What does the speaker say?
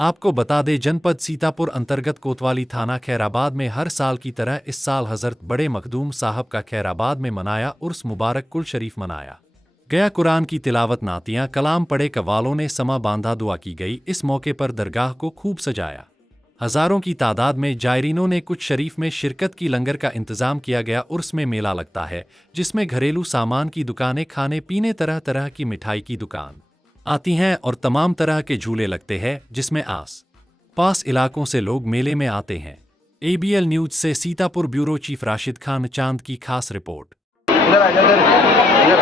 आपको बता दें, जनपद सीतापुर अंतर्गत कोतवाली थाना खैराबाद में हर साल की तरह इस साल हजरत बड़े मखदूम साहब का खैराबाद में मनाया उर्स मुबारक कुल शरीफ मनाया गया। कुरान की तिलावत, नातियां, कलाम पढ़े, कव्वालों ने समा बांधा, दुआ की गई। इस मौके पर दरगाह को खूब सजाया। हजारों की तादाद में जायरीनों ने कुछ शरीफ में शिरकत की। लंगर का इंतजाम किया गया। उर्स में मेला लगता है जिसमें घरेलू सामान की दुकानें, खाने पीने, तरह तरह की मिठाई की दुकान आती हैं और तमाम तरह के झूले लगते हैं जिसमें आस पास इलाकों से लोग मेले में आते हैं। ABL न्यूज से सीतापुर ब्यूरो चीफ राशिद खान चांद की खास रिपोर्ट। इधर आ जा, इधर